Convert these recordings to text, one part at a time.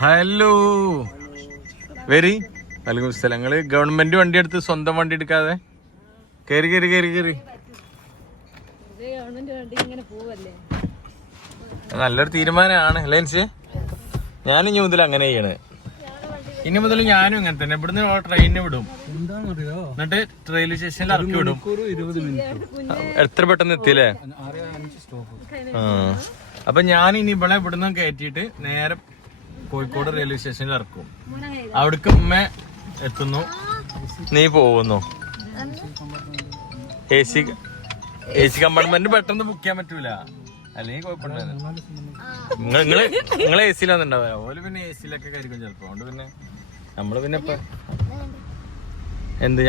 Hello very വലൈക്കും സ്ഥലങ്ങള് government വണ്ടി എടുത്ത് സ്വന്തം വണ്ടി എടുക്കാതെ കേറി കേറി കേറി കേറി നല്ലൊരു തീരുമാനമാണ് ലെൻസ്. ഞാനും ഇനി മുതൽ അങ്ങനെ ചെയ്യണേ. ഇനി മുതൽ ഞാനും അങ്ങനെ തന്നെ. ഇവിടുന്ന് ട്രെയിനിന് വിടും, എന്നിട്ട് റെയിൽവേ സ്റ്റേഷനിൽ ഇറക്കി വിടും. എത്ര പെട്ടെന്ന് എത്തിയില്ലേ? അപ്പൊ ഞാൻ ഇനി ഇവിടെ ഇവിടുന്ന് കയറ്റിയിട്ട് നേരെ കോഴിക്കോട് റെയിൽവേ സ്റ്റേഷനിൽ ഇറക്കും. അവിടേക്ക് ഉമ്മ എത്തുന്നു, നീ പോകുന്നു. എ സി കമ്പാർട്ട്മെന്റ് പെട്ടെന്ന് ബുക്ക് ചെയ്യാൻ പറ്റൂല, അല്ലെങ്കിൽ കുഴപ്പമുണ്ടായിരുന്നു. നിങ്ങള് എ സിയിലാന്നുണ്ടാവുക, ഓല് പിന്നെ എ സിയിലൊക്കെ കയറിക്കും ചിലപ്പോ. അതുകൊണ്ട് പിന്നെ നമ്മള് പിന്നെ ഇപ്പൊ എന്ത്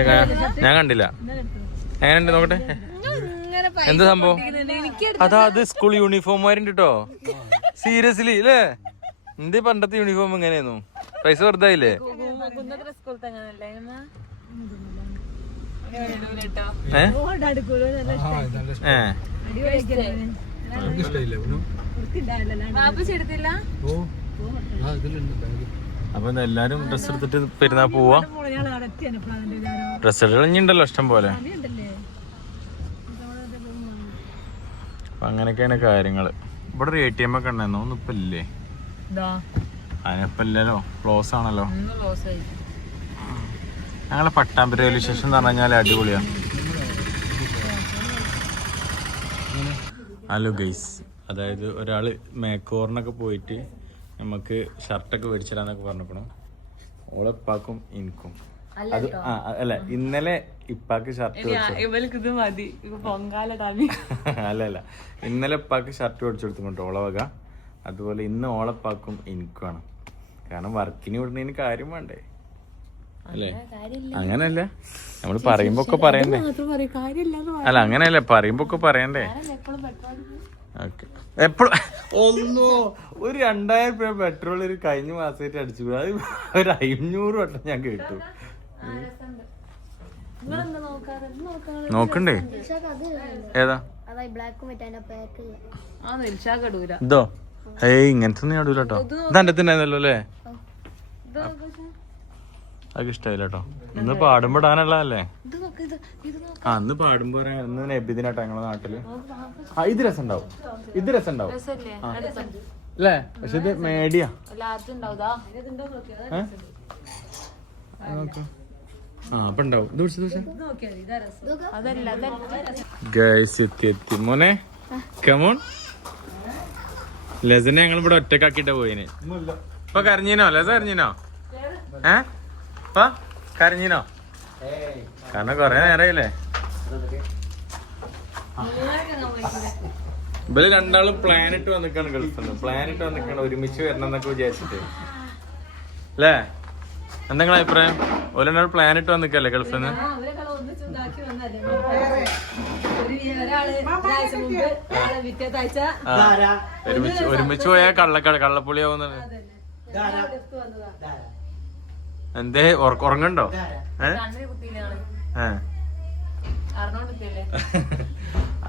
ഞാൻ കണ്ടില്ല. എങ്ങനെയുണ്ട് നോക്കട്ടെ, എന്ത് സംഭവം? അതാ അത് സ്കൂൾ യൂണിഫോം മാരുണ്ട് കേട്ടോ. സീരിയസ്ലി അല്ലേ? എന്റെ പണ്ടത്തെ യൂണിഫോം എങ്ങനെയായിരുന്നു? പൈസ വെറുതായില്ലേ? അപ്പൊ എല്ലാരും ഡ്രസ് എടുത്തിട്ട് പെരുന്നാ പോവാ. ഡ്രസ് ഇടഞ്ഞിണ്ടല്ലോ ഇഷ്ടം പോലെ. അപ്പൊ അങ്ങനെയൊക്കെയാണ് കാര്യങ്ങള്. ഇവിടെ ഒരു ATM ഒക്കെ ഉണ്ടായിരുന്നു, ഒന്നും ഇപ്പൊ ഇല്ലേ? അതിനിപ്പല്ലോ, ക്ലോസ് ആണല്ലോ. ഞങ്ങളെ പട്ടാമ്പി റെയിൽവേ സ്റ്റേഷൻ എന്ന് പറഞ്ഞു കഴിഞ്ഞാൽ അടിപൊളിയാ. ഹലോ ഗൈസ്, അതായത് ഒരാള് മേക്കോറിനൊക്കെ പോയിട്ട് നമുക്ക് ഷർട്ടൊക്കെ മേടിച്ചിടാന്നൊക്കെ പറഞ്ഞപ്പോഴും ഓളെ ഇപ്പാക്കും എനിക്കും അത് അല്ല ഇന്നലെ ഇപ്പാക്ക് ഷർട്ട് അല്ല ഇന്നലെ ഇപ്പാക്ക് ഷർട്ട് മേടിച്ചു കൊടുത്തുകൊണ്ട് ഓളെ വക. അതുപോലെ ഇന്ന് ഓളപ്പാക്കും എനിക്കുമാണ്. കാരണം വർക്കിന് വിടുന്നതിന് കാര്യം വേണ്ടേ അല്ലേ? അങ്ങനല്ല, നമ്മള് പറയുമ്പോ ഒക്കെ പറയണ്ടേ? അല്ല അങ്ങനെയല്ല, പറയുമ്പോ ഒക്കെ പറയണ്ടേ? ഓക്കെ. എപ്പോഴും ഒന്നോ ഒരു 2000 രൂപ പെട്രോൾ ഒരു കഴിഞ്ഞ മാസമായിട്ട് അടിച്ചു, അത് ഒരു 500 വട്ടം ഞാൻ കേട്ടു. നോക്കണ്ടേ? ഏതാ ഇതോ? ഏയ് ഇങ്ങനത്തെ ഒന്നും ഇടൂല കേട്ടോ. ഇതെന്റെ തന്നെയാണല്ലോ അല്ലേ? അതൊക്കെ ഇഷ്ടായില്ല കേട്ടോ. ഇന്ന് പാടുമ്പോ ഇടാനുള്ളതല്ലേ? ഇന്ന് പാടുമ്പോ ഇന്ന് നബിദിനാട്ടോ ഞങ്ങളെ നാട്ടില്. ഇത് രസം ഉണ്ടാവും, ഇത് രസം ഉണ്ടാവും അല്ലേ? പക്ഷെ ഇത് മേടിയാ. അപ്പൊ ഉണ്ടാവും. എത്തി മോനെ. കമോൺ. ലസനെ ഞങ്ങൾ ഇവിടെ ഒറ്റക്കാക്കിട്ട പോയിന്. ഇപ്പൊ കരഞ്ഞീനോ? ലസ കരഞ്ഞീനോ? കരഞ്ഞീനോ? കാരണം കൊറേ നേരമായില്ലേ. ഇവര് രണ്ടാളും പ്ലാനിട്ട് വന്നിക്കാണ് ഗൾഫിന്ന്. പ്ലാനിട്ട് വന്നിക്കാണ് ഒരുമിച്ച് വരണം എന്നൊക്കെ വിചാരിച്ചിട്ട് അല്ലേ? എന്തെങ്കിലും അഭിപ്രായം? ഓരോ പ്ലാനിട്ട് വന്നിക്കല്ലേ ഗൾഫിന്ന്? ഒരുമിച്ച് പോയാ കള്ളപ്പുളിയാവുന്ന. എന്തേ ഉറങ്ങണ്ടോ?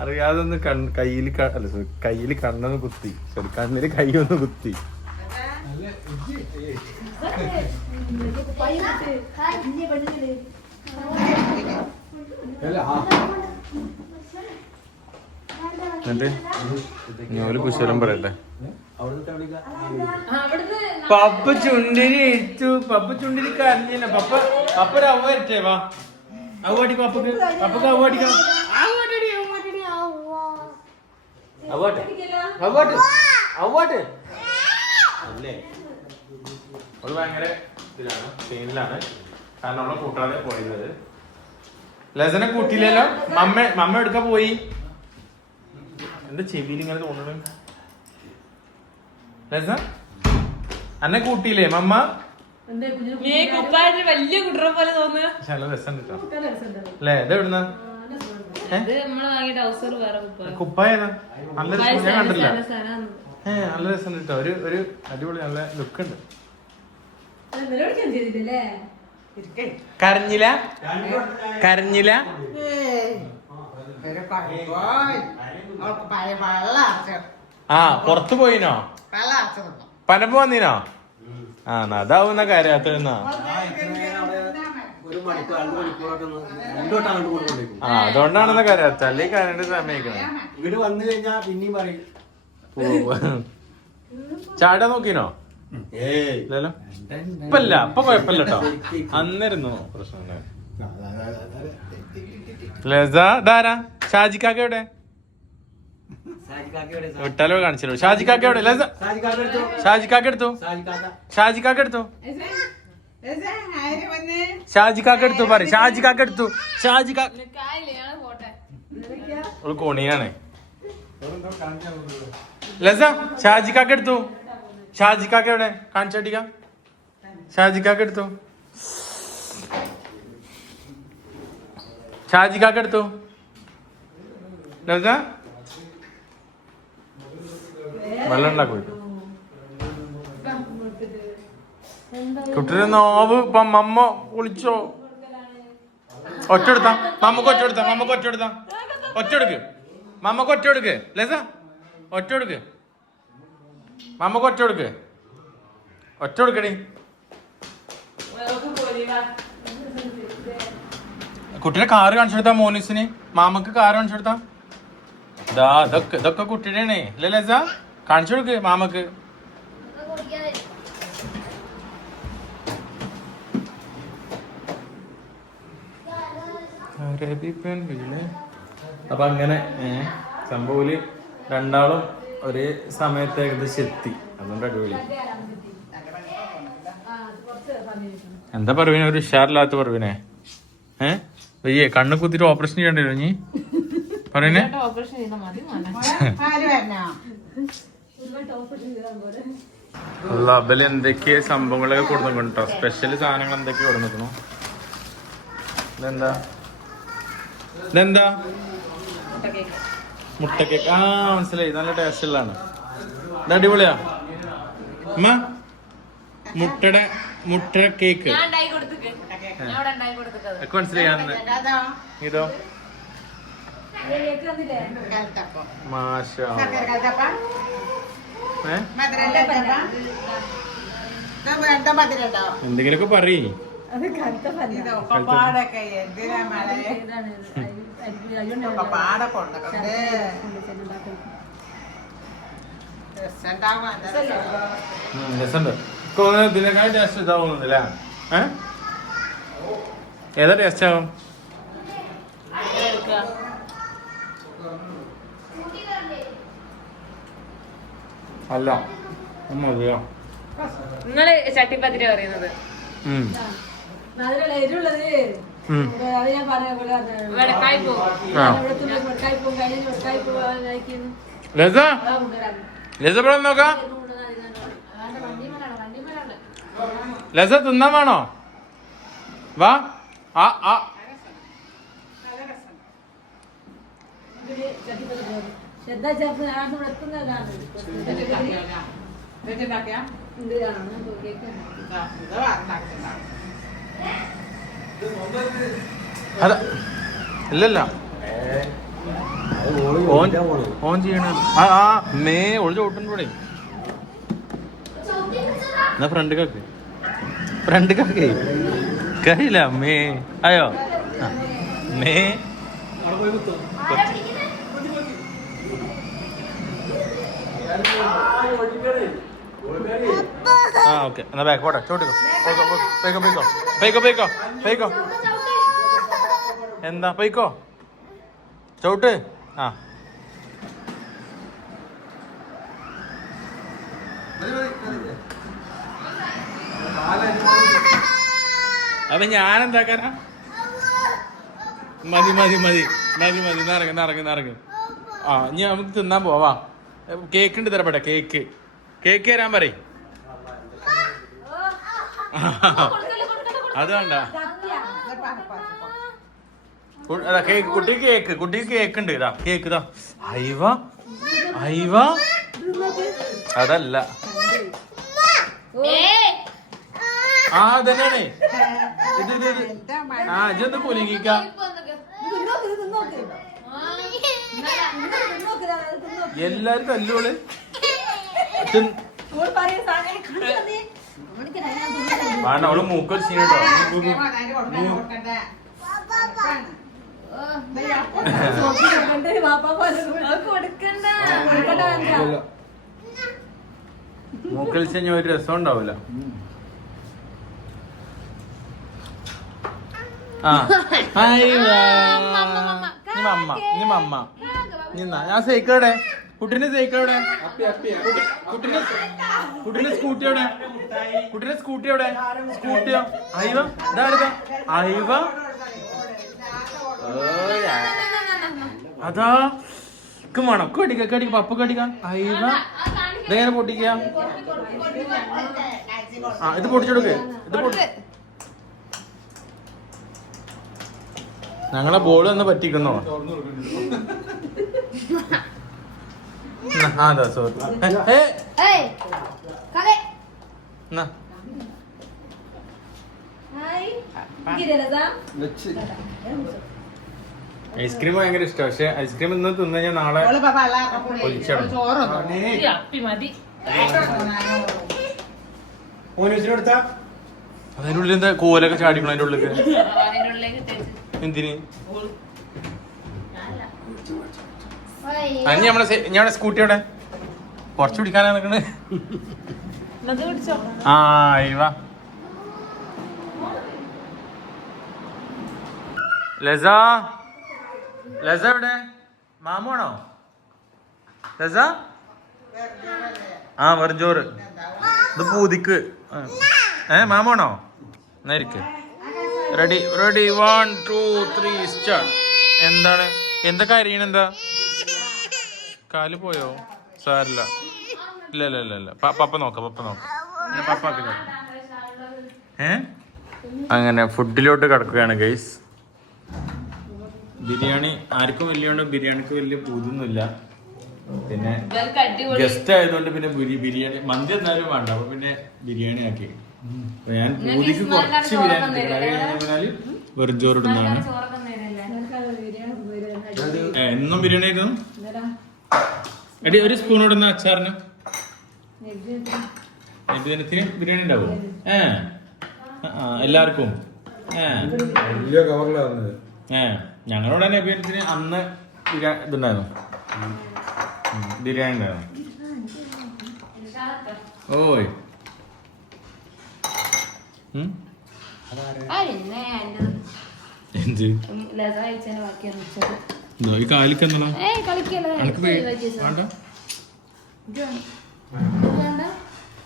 അറിയാതെ ഒന്ന് കയ്യില് കണ്ണൊന്ന് കുത്തി. സോറി, കണ്ണില് കൈ ഒന്ന് കുത്തി. എന്നിട്ട് ഞാനൊരു കുശലം പറയട്ടെ. പപ്പ ചുണ്ടിന് ഇട്ടു, പപ്പ ചുണ്ടിന് കരഞ്ഞില്ല. പപ്പ ഒരു അവ വരട്ടെ. വാ അവടി പപ്പക്ക്, പപ്പക്ക് അവടിക്കാം. അല്ലേ അവള് ഭയങ്കര ഇതിലാണ്, സീനിലാണ്. കാരണം അവളെ കൂട്ടാതെ പോയിരുന്നത്. ലസനെ കൂട്ടിയില്ലല്ലോ. മമ്മ എടുക്കാൻ പോയി. എന്താ ചെവിയിൽ ഇങ്ങനെ തോന്നണ? ലസ അന്നെ കൂട്ടിയില്ലേ മമ്മ? വലിയ കുട്ടറെ പോലെ തോന്നുന്നു. രസം കിട്ടോ അല്ലേ? ഇതെവിടുന്ന കുപ്പായ? നല്ല രസം, ഞാൻ കണ്ടില്ല. നല്ല രസം കിട്ടോ. ഒരു അടിപൊളി നല്ല ലുക്ക് ഉണ്ട്. കരഞ്ഞില്ല? കരഞ്ഞില്ല? പുറത്തു പോയിനോ? പനപ്പ് വന്നീനോ? ആ അതാവുന്ന കാര്യാത്തന്നാ. ആ അതുകൊണ്ടാണെന്ന കാര്യാത്ത അല്ലേ കാര്യ സമയിക്കണേ. ഇവിടെ വന്നു കഴിഞ്ഞാ പിന്നെയും പറയും ചാടാ നോക്കിനോ? ഇല്ലല്ലോ. ഇപ്പല്ല, ഇപ്പൊ കൊഴപ്പല്ല കേട്ടോ. അന്നിരുന്നു പ്രശ്നം. ധാരാ ഷാജിക്കാക്ക എവിടെ? വിട്ടാലോ കാണിച്ചല്ലോ. ഷാജിക്കാക്ക എവിടെ? ഷാജിക്കാക്ക എടുത്തു. ഷാജിക്കാക്ക എടുത്തു. ഷാജിക്കാക്ക എടുത്തു പറ. ഷാജിക്കാക്ക എടുത്തു. ഒരു കോണിയാണ് ലസ. ഷാജിക്കാക്ക എടുത്തു. ഷാജിക്കാക്ക എവിടെ? കാണിച്ചടിക്ക. ഷാജിക്കാക്ക എടുത്തു. ഷാജിക്കാക്ക എടുത്തു. ലസ വെള്ളം ഉണ്ടാക്കും. കുട്ടിയുടെ നോവ് ഇപ്പൊ മമ്മ കുളിച്ചോ? ഒറ്റെടുത്താ മമ്മക്ക് ഒറ്റെടുത്താ. മമ്മക്ക് ഒറ്റെടുത്താ. ഒറ്റെടുക്ക് മമ്മക്ക് ഒറ്റെടുക്ക്. ലസ ഒറ്റെടുക്ക്. മമ്മക്ക് ഒറ്റെടുക്ക്. ഒറ്റെടുക്കടി. കുട്ടിയുടെ കാറ് കാണിച്ചു കൊടുത്താ മോനിസിന്. മാമക്ക് കാറ് കാണിച്ചു കൊടുത്താ. ഇതൊക്കെ കുട്ടിയുടെയാണേ അല്ലേ ലസ? കാണിച്ചു കൊടുക്ക് മാമക്ക്. അപ്പൊ അങ്ങനെ സംഭവം രണ്ടാളും ഒരേ സമയത്ത് ഏകദേശം എത്തി. അതുകൊണ്ട് അടിപൊളി. എന്താ പറവിനെ ഒരു ഉഷാറില്ലാത്ത പറവിനെ? വയ്യേ കണ്ണ് കുത്തിട്ട് ഓപ്പറേഷൻ ചെയ്യണ്ടോ നീ പറയണേ? അബല് എന്തൊക്കെ സംഭവങ്ങളൊക്കെ കൊടുക്കുന്നുണ്ടോ? സ്പെഷ്യൽ സാധനങ്ങൾ എന്തൊക്കെ കൊടുക്കുന്നു. ഇതെന്താ മുട്ട കേക്ക്. ആ മനസ്സിലായി. നല്ല ടേസ്റ്റ് ഉള്ളതാണ്. ഇത് അടിപൊളിയാ അമ്മ. മുട്ട കേക്ക് ഒക്കെ മനസ്സിലായി. ഇതോ മാഷാ എന്തെങ്കിലുമൊക്കെ പറയ്. ഇതിനേക്കാൾ ടേസ്റ്റ് ഇതാവുന്നില്ല. ഏതാ ടേസ്റ്റ് ആവും? അല്ല മതിയോ? നിങ്ങള് ചട്ടിപ്പത്തിരി പറയുന്നത് നോക്കാം. ലസ തിന്നാൻ വേണോ? വാ. ആ അത ഇല്ലല്ല ഓൻ ചെയ്യണ മേ ഒളിച്ച് ഓട്ടുണ്ടൂടെ. എന്നാ ഫ്രണ്ട് കാക്കേ കഴിയില്ല മേ അയ്യോ മേ. ആ ഓക്കെ എന്നാ ബാക്ക് പോട്ടെ. ചോട്ടിക്കോ പൈക്കോ എന്താ പൈക്കോ ചവിട്ട്. ആ അപ്പൊ ഞാനെന്താക്കാനാ? മതി നിറങ്ങ്. ആ ഇനി നമുക്ക് തിന്നാൻ പോവാ. കേക്ക് ഉണ്ട് തരപ്പെട്ടെ. കേക്ക് തരാൻ പറയും. അത് വേണ്ട. കുട്ടിക്ക് കേക്ക് ഉണ്ട്. ഇതാ കേക്ക് ഇതാ. ഹൈവ അതല്ല. ആ അതന്നെയാണ് ഇത്. ആ ഇതൊന്ന് കുലുങ്ങിക്ക. എല്ലാരും തല്ലോള്. വേണ്ട അവള് മൂക്കൊരു സീനോ മൂക്കലിച്ച് കഴിഞ്ഞാൽ ഒരു രസം ഉണ്ടാവൂല. ആ ഞാൻ സൈക്കിളോടെ കുട്ടീന്റെ സൈക്കിളോടെ കുട്ടീന്റെ സ്കൂട്ടി എവിടെ? കുട്ടീന്റെ സ്കൂട്ടി എവിടെ? സ്കൂട്ടിയോ? അയവ ഇതാ അയവ അതാ മണക്ക് കടിക്ക പപ്പ കടിക്ക അയവ ഇതെങ്ങനെ പൊട്ടിക്ക? ആ ഇത് പൊട്ടിച്ചെടുക്ക്. ഇത് ഞങ്ങളെ ബോള് ഒന്ന് പറ്റിക്കുന്നോ? അതാ സോറി. ഐസ്ക്രീം ഭയങ്കര ഇഷ്ടം. പക്ഷെ ഐസ്ക്രീം ഇന്ന് തിന്നു കഴിഞ്ഞാൽ നാളെ അതിന്റെ ഉള്ളിൽ എന്താ കോലൊക്കെ ചാടിക്കണം അതിന്റെ ഉള്ളിൽ എന്തിന്? ഞമ്മടെ സ്കൂട്ടി അവിടെ കുറച്ച് പിടിക്കാനാ നിക്കണേ. ആ ഇവ ലസ എവിടെ? മാമാണോ ലസ? ആ വെറുംചോറ്. ഇത് പൂതിക്ക്. മാമാണോ? എന്നായിരിക്കും. Ready 1 2 3 start. എന്താണ് എന്താ കാര്യം? എന്താ കാല് പോയോ? സാരില്ല. ഇല്ല പപ്പ നോക്ക അങ്ങനെ ഫുഡിലോട്ട് കിടക്കുകയാണ് ഗൈസ്. ബിരിയാണി ആർക്കും വലിയോണ്ട് ബിരിയാണിക്ക് വലിയ പൂതൊന്നുമില്ല. പിന്നെ ഗസ്റ്റ് ആയതുകൊണ്ട് പിന്നെ ബിരിയാണി മന്തി എന്തായാലും വേണ്ട. അപ്പൊ പിന്നെ ബിരിയാണി ആക്കി. ഞാൻ പൂതിക്ക് കുറച്ച് ബിരിയാണി വെറും ചോറ് ഇടുന്നതാണ്. എന്നും ബിരിയാണി ആയിരുന്നു. എടി ഒരു സ്പൂൺ ഇടുന്ന അച്ചാറിന് നബിദിനത്തിന് ബിരിയാണി ഉണ്ടാവും. എല്ലാവർക്കും ഞങ്ങളോട് നബിദിനത്തിന് അന്ന് ഇതുണ്ടായിരുന്നു, ബിരിയാണി ഉണ്ടായിരുന്നു. ഓയ് എന്ത് ഈ കാലിക്ക് എന്നാ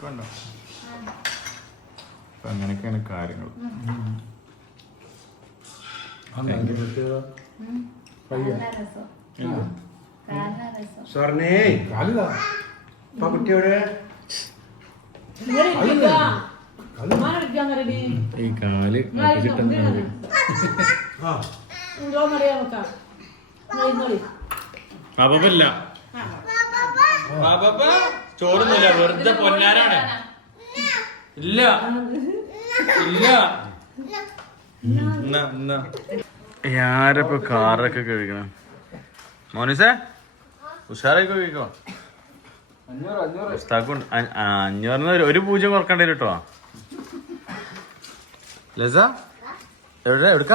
വേണ്ട അപ്പൊ അങ്ങനെയൊക്കെയാണ് കാര്യങ്ങൾ. കുട്ടിയോടെ ഈ കാല് പാപ്പല്ല ചോറൊന്നുമില്ല, വെറുതെ പൊന്നാരാണ്. ഇല്ല ആരപ്പോ കാറൊക്കെ കഴിക്കണം? മോനിസേ ഉഷാറായി കഴിക്കോ? 500 ഒരു പൂജ്യം കുറക്കണ്ടേ കേട്ടോ. ലസ എവിടുക്ക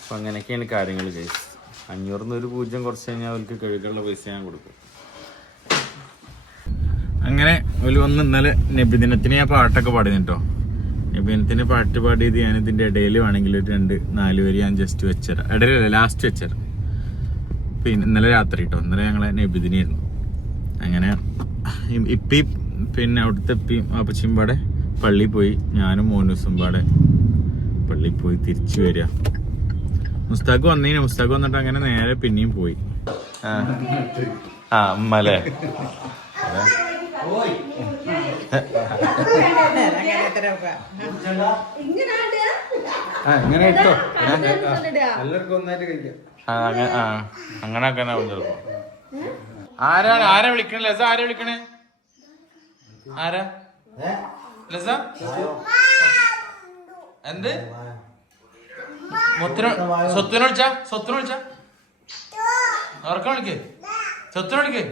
അപ്പൊ അങ്ങനെയൊക്കെയാണ് കാര്യങ്ങൾ ഗൈസ്. 500 ഒരു പൂജ്യം കുറച്ച് കഴിഞ്ഞാൽ അവർക്ക് കഴുകാനുള്ള പൈസ ഞാൻ കൊടുക്കും. അങ്ങനെ ഒരു വന്ന് ഇന്നലെ നബിദിനത്തിന് ഞാൻ പാട്ടൊക്കെ പാടുന്നു കേട്ടോ. നബിദിനത്തിന് പാട്ട് പാടിയത് ഞാൻ ഇതിന്റെ ഇടയിൽ വേണമെങ്കിൽ ഒരു 2-4 വരി ഞാൻ ജസ്റ്റ് വെച്ചുതരാം. ഇടയിലല്ല, ലാസ്റ്റ് വെച്ചുതരാം. പിന്നെ ഇന്നലെ രാത്രി കേട്ടോ, ഇന്നലെ ഞങ്ങളെ നബിദിനായിരുന്നു. അങ്ങനെ ഇപ്പിയും പിന്നെ അവിടുത്തെ ഇപ്പിയും അപ്പച്ചിയും പാടെ പള്ളിയിൽ പോയി. ഞാനും മോനൂസും പാടെ പള്ളിയിൽ പോയി തിരിച്ചു വരിക. മുസ്താഖ് വന്നിട്ട് അങ്ങനെ നേരെ പിന്നെയും പോയി. അമ്മല്ലേ ഇങ്ങനെ ഇട്ടോ എല്ലാവർക്കും ഒന്നായിട്ട് കഴിക്കാം. അങ്ങനെ ചിലപ്പോ. ആരാ വിളിക്കണേ? ലസ ആരാ വിളിക്കണേ? ആരാ ലസ? എന്ത് സ്വത്തിനെ വിളിച്ച ഓർക്കം വിളിക്കേ? സ്വത്തിനെ വിളിക്കേ?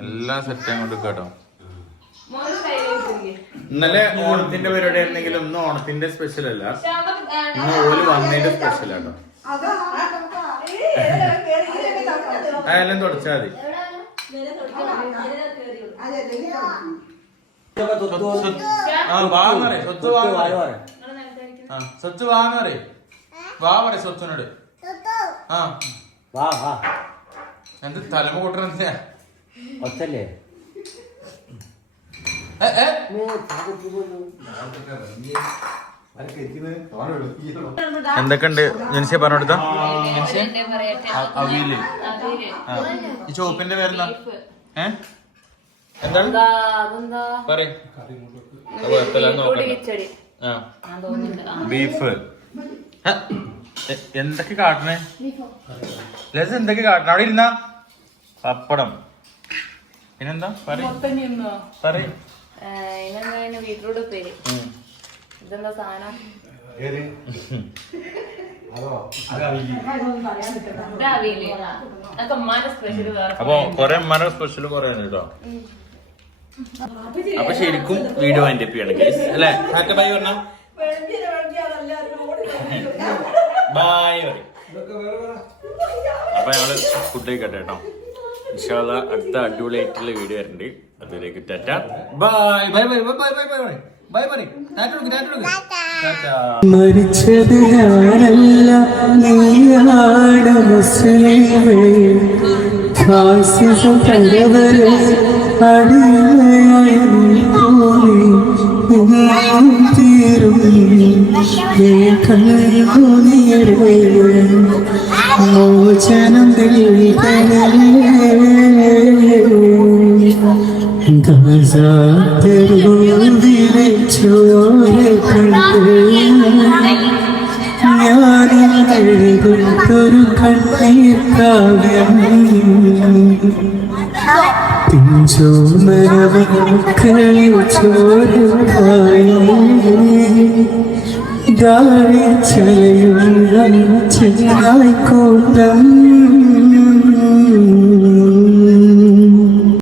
എല്ലാം സെറ്റ് അങ്ങോട്ട് കേട്ടോ. മോന് style ചെയ്തിരിക്ക്. ഇന്നലെ ഓണത്തിന്റെ പരിപാടി ആയിരുന്നെങ്കിലും ഇന്ന് ഓണത്തിന്റെ സ്പെഷ്യൽ അല്ല, ഇന്ന് ഓല് വന്നതിന്റെ സ്പെഷ്യൽ ആട്ടോ. അതെല്ലാം തുടച്ചാ മതി. സ്വത്ത് വാന്ന് പറയും. വാ പറയും സ്വത്തിനോട്. എന്ത് തലമ കൂട്ടണെന്തിനാ? ഒത്തല്ലേ എന്തൊക്കെയുണ്ട് ജനിച്ച പറഞ്ഞെടുത്ത എന്നെ പറയട്ടെ. അവിയല്. ഈ ചോപ്പിന്റെ പേരെന്താ? എന്താണ് അതെന്താ പറയും? കിച്ചടി ബീഫ്. എന്തൊക്കെ കാട്ടണേ ലസ്? എന്തൊക്കെ കാട്ടണ? അവിടെ ഇരുന്ന പപ്പടം. പിന്നെന്താ പറയും? ഇതെന്താ ബീറ്റ്റൂട്ട് ഉപ്പേരി. ഇതെന്താ സാധനം? അപ്പൊ കൊറേ ഉമ്മാന്റെ സ്പെഷ്യൽ കൊറേ കേട്ടോ. അപ്പൊ ശരിക്കും വീഡിയോ വൈൻഡ് അപ്പ് ചെയ്യണം ഗൈസ് അല്ലേ? ഹാപ്പി ബൈ പറഞ്ഞ ബൈ പറയും. അപ്പൊ ഞങ്ങള് ഫുഡ് കഴിക്കട്ടെ കേട്ടോ. ഇൻഷാ അല്ലാഹ് അടുത്ത അടിപൊളിയായിട്ടുള്ള വീഡിയോ വരുന്നുണ്ട്. അതുവരേക്ക് tata bye bye bye bye bye bye bye bye bye. മരിച്ചത് ഞാനല്ല നീയാണ് മുസ്ലിമേ, ഫാസിസം തലവരെ അടിമയായി നീ തീരും നീ കണ്ണീരേ മോചനം തെരുവിലെ ചോര കണ്ട് ഞാനും എഴുതുന്നൊരു കണ്ണീർ കാവ്യം പിഞ്ചോമരവക്കളിൽ ചോരമായി ചലയും ചെന്നായി കൂട്ടം